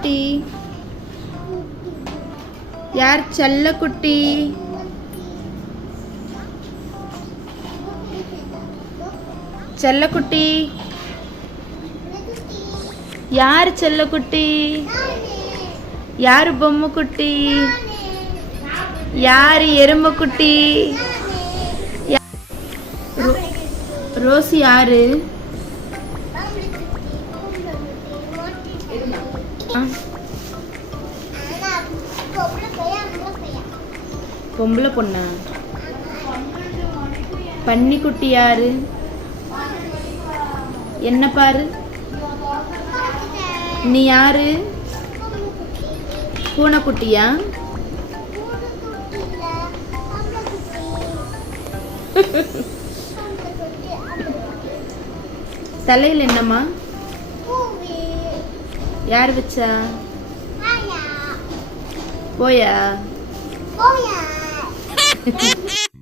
குட்டி. யார் செல்லக்குட்டி செல்லக்குட்டி யார் செல்லக்குட்டி யார் பொம்மை குட்டி? யார் எறும்பு குட்டி? யா- ரோ- யாரு? பொம்பளை பொண்ணா? பன்னிக்குட்டி யாரு? என்ன பாரு? நீ யாரு? பூனைக்குட்டியா? தலையில் என்னம்மா? யார் வச்சா? போயா. போயா.